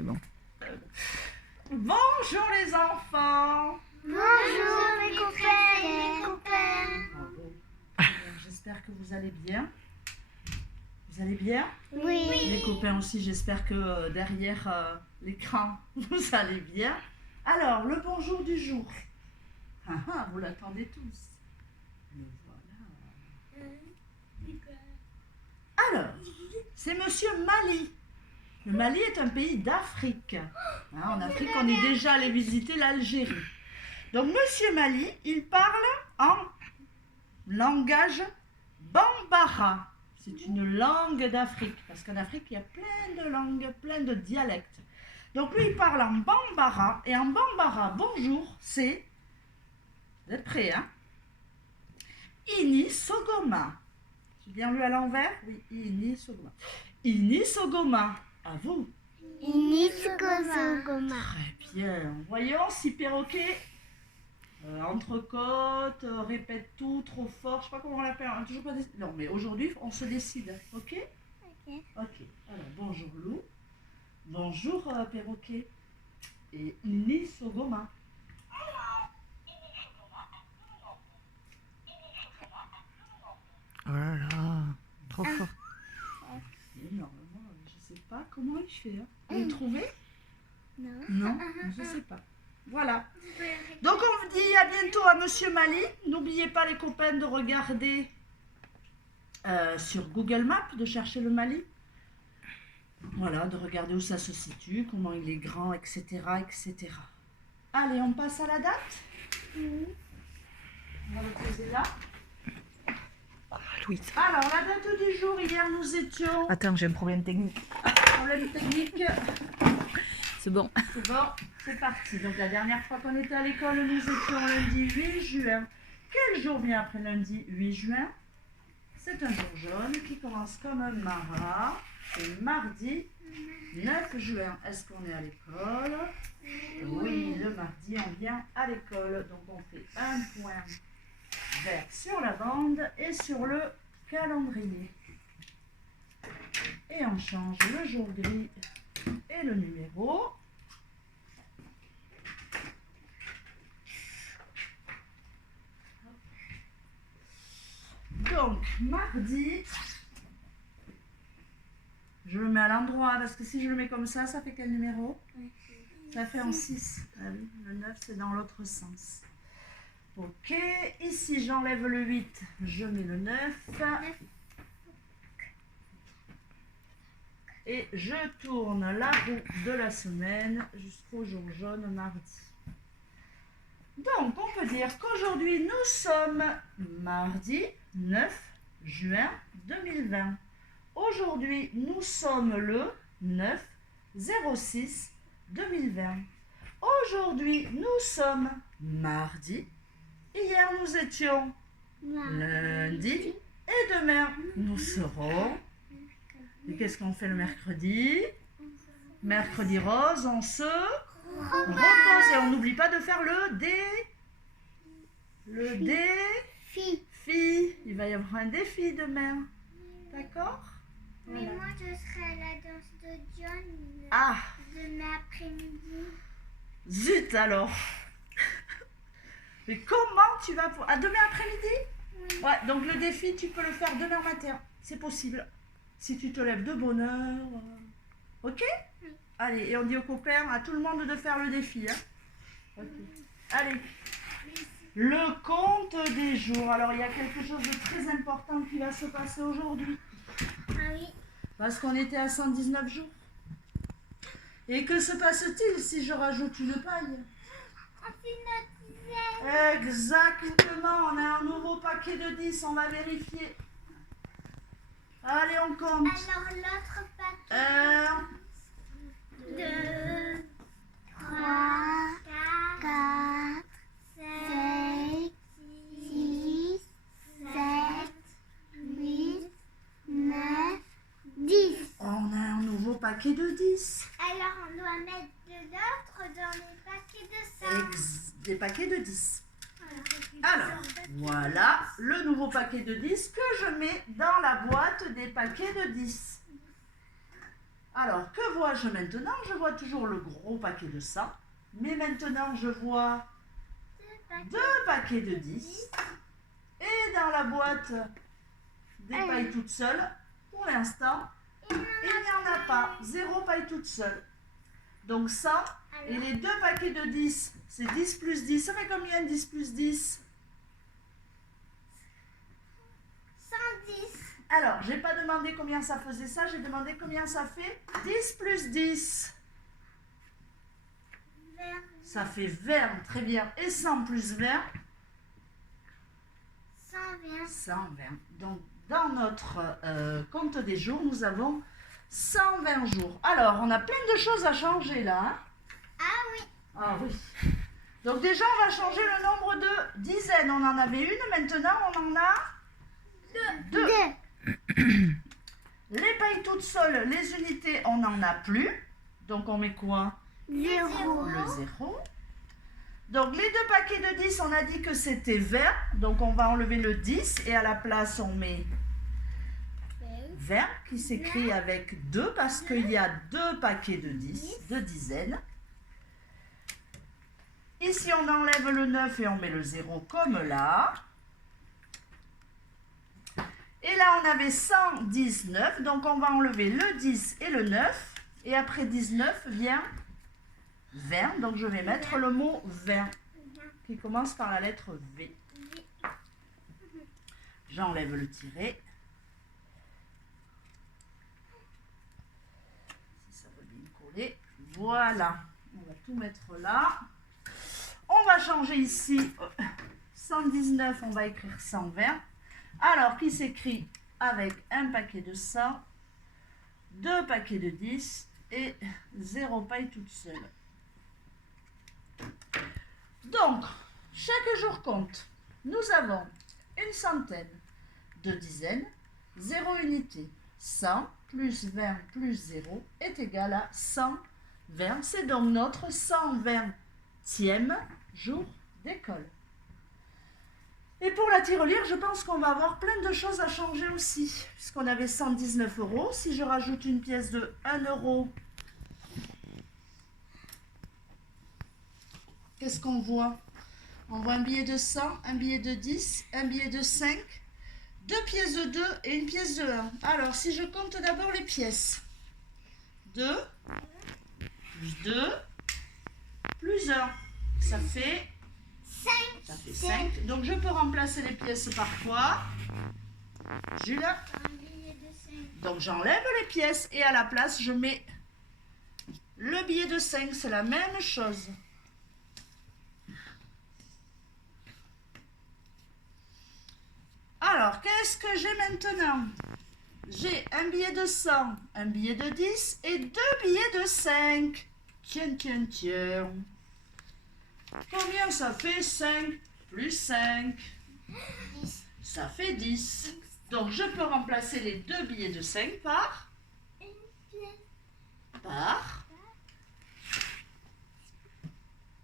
c'est bon. Bonjour les enfants. Bonjour les copains. Bravo. J'espère que vous allez bien. Vous allez bien? Oui. Les copains aussi, j'espère que derrière l'écran, vous allez bien. Alors, le bonjour du jour. Vous l'attendez tous. Le voilà. Alors, c'est Monsieur Mali. Le Mali est un pays d'Afrique. En Afrique, on est déjà allé visiter l'Algérie. Donc, Monsieur Mali, il parle en langage bambara. C'est une langue d'Afrique. Parce qu'en Afrique, il y a plein de langues, plein de dialectes. Donc, lui, il parle en bambara. Et en bambara, bonjour, c'est... Vous êtes prêts, hein? Ini Sogoma. J'ai bien lu à l'envers? Oui, Ini Sogoma. Ini Sogoma. À vous. Ini Sogoma. Très bien. Voyons si perroquet, entrecôte, répète tout, trop fort, je sais pas comment on l'appelle. Toujours pas décidé. Non, mais aujourd'hui, on se décide. Ok? Ok. Alors, bonjour loup. Bonjour perroquet. Et Ini Sogoma. Oh là là, trop fort. Normalement, je sais pas comment il fait. Hein. Vous le trouvez? Non. Non, je sais pas. Voilà. Donc on vous dit à bientôt à Monsieur Mali. N'oubliez pas les copains de regarder sur Google Maps, de chercher le Mali. Voilà, de regarder où ça se situe, comment il est grand, etc. etc. Allez, on passe à la date. On va le poser là. Louise. Alors, la date du jour, hier nous étions... Attends, j'ai un problème technique. Problème technique. C'est bon. C'est bon, c'est parti. Donc la dernière fois qu'on était à l'école, nous étions lundi 8 juin. Quel jour vient après lundi 8 juin? C'est un jour jaune qui commence comme un marat. C'est mardi 9 juin. Est-ce qu'on est à l'école? Oui, le mardi, on vient à l'école. Donc on fait un point vert sur la bande et sur le calendrier. Et on change le jour gris et le numéro. Donc, mardi, je le mets à l'endroit parce que si je le mets comme ça fait quel numéro? Ça fait en 6. Ah oui, le 9 c'est dans l'autre sens. Ok, ici j'enlève le 8, je mets le 9. Et je tourne la roue de la semaine jusqu'au jour jaune mardi. Donc, on peut dire qu'aujourd'hui, nous sommes mardi 9 juin 2020. Aujourd'hui, nous sommes le 9/06/2020. Aujourd'hui, nous sommes mardi. Hier, nous étions lundi. Et demain, nous serons... Et qu'est-ce qu'on fait le mercredi? Mercredi rose, on se repose. Et on n'oublie pas de faire le défi. Il va y avoir un défi demain. D'accord? Mais moi, je serai à la danse de John demain après-midi. Zut alors. Mais comment tu vas... À demain après-midi? Oui. Ouais, donc le défi, tu peux le faire demain matin. C'est possible. Si tu te lèves de bonne heure. Ok? Oui. Allez, et on dit aux copains, à tout le monde de faire le défi. Hein? Ok. Allez. Le compte des jours. Alors, il y a quelque chose de très important qui va se passer aujourd'hui. Ah oui. Parce qu'on était à 119 jours. Et que se passe-t-il si je rajoute une paille? Exactement. On a un nouveau paquet de 10. On va vérifier. Allez, on compte. Alors, l'autre paquet. 1, 2, 3, 4, 5, 6, 7, 8, 9, 10. on a un nouveau paquet de 10. Alors, on doit mettre de l'autre dans les paquets de 5. Des paquets de 10. Alors, voilà le nouveau paquet de 10 que je mets dans la boîte des paquets de 10. Alors, que vois-je maintenant? Je vois toujours le gros paquet de 100. Mais maintenant, je vois 2 paquets de 10. Et dans la boîte des pailles toutes seules, pour l'instant, il n'y en a pas. 0 paille toute seule. Donc 100 et les 2 paquets de 10, c'est 10 plus 10. Ça fait combien 10 plus 10? 110. Alors, j'ai pas demandé combien ça faisait ça, j'ai demandé combien ça fait 10 plus 10. 20. Ça fait 20, très bien. Et 100 plus 20? 120. 120. Donc, dans notre compte des jours, nous avons 120 jours. Alors, on a plein de choses à changer là. Hein? Ah oui. Ah oui. Donc déjà, on va changer le nombre de dizaines. On en avait une, maintenant on en a 2. Les pailles toutes seules, les unités, on n'en a plus. Donc on met quoi? 0. Le 0. Donc les 2 paquets de 10, on a dit que c'était 20. Donc on va enlever le 10 et à la place on met 20 qui s'écrit avec 2 parce qu'il y a 2 paquets de 10, de dizaines. Ici on enlève le 9 et on met le 0 comme là. Et là on avait 119, donc on va enlever le 10 et le 9. Et après 19 vient 20, donc je vais mettre le mot 20 qui commence par la lettre V. J'enlève le tiret. Si ça veut bien coller. Voilà. On va tout mettre là. On va changer ici 119, on va écrire 120. Alors, qui s'écrit avec un paquet de 100, 2 paquets de 10 et 0 paille toute seule. Donc, chaque jour compte. Nous avons une centaine de dizaines, 0 unité. 100 plus 20 plus 0 est égal à 120. C'est donc notre 120e jour d'école. Et pour la tirelire, je pense qu'on va avoir plein de choses à changer aussi. Puisqu'on avait 119 €. Si je rajoute une pièce de 1 €, qu'est-ce qu'on voit? On voit un billet de 100, un billet de 10, un billet de 5, 2 pièces de 2 et une pièce de 1. Alors, si je compte d'abord les pièces. 2 plus 2 plus 1. Ça fait 5. Donc, je peux remplacer les pièces par quoi? Jules? Donc, j'enlève les pièces et à la place, je mets le billet de 5. C'est la même chose. Alors, qu'est-ce que j'ai maintenant? J'ai un billet de 100, un billet de 10 et 2 billets de 5. Tiens. Combien ça fait 5 plus 5? Ça fait 10. Donc, je peux remplacer les 2 billets de 5 par?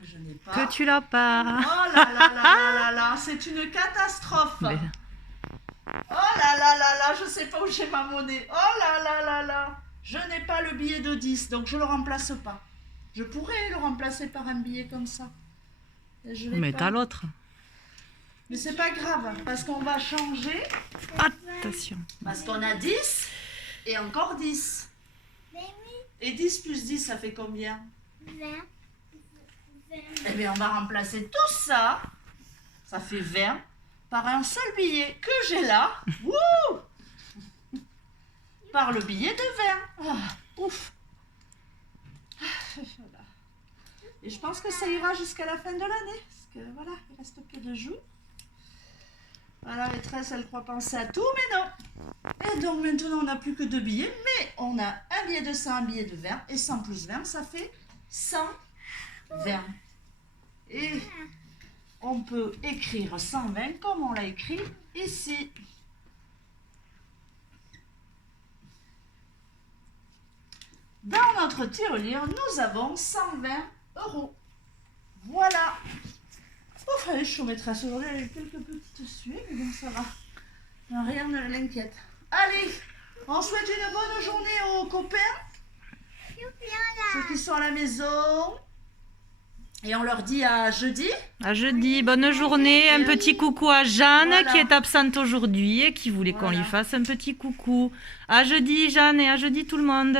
Je n'ai pas. Que tu l'as pas. Oh là, c'est une catastrophe. Mais- Oh là, je sais pas où j'ai ma monnaie. Oh là, je n'ai pas le billet de 10, donc je le remplace pas. Je pourrais le remplacer par un billet comme ça. Et je l'ai Mais pas. t'as l'autre. Mais c'est pas grave, parce qu'on va changer, Attention. parce qu'on a 10 et encore 10. Et 10 plus 10, ça fait combien? 20. Eh bien, on va remplacer tout ça, ça fait 20, par un seul billet que j'ai là. Wouh! Par le billet de 20. Ah, ouf! Voilà. Et je pense que ça ira jusqu'à la fin de l'année. Parce que voilà, il reste que 2 jours. Voilà, maîtresse, elle croit penser à tout, mais non. Et donc maintenant, on n'a plus que 2 billets, mais on a un billet de 100, un billet de 20. Et 100 plus 20, ça fait 120. Et on peut écrire 120 comme on l'a écrit ici. Dans notre tirelire, nous avons 120 €. Voilà. Ouf, allez, je suis maîtresse aujourd'hui avec quelques petites suées, mais bon, ça va. Non, rien ne l'inquiète. Allez, on souhaite une bonne journée aux copains. Ceux qui sont à la maison. Et on leur dit à jeudi. À jeudi, bonne journée. Un petit coucou à Jeanne Voilà. qui est absente aujourd'hui et qui voulait qu'on lui fasse un petit coucou. À jeudi Jeanne et à jeudi tout le monde.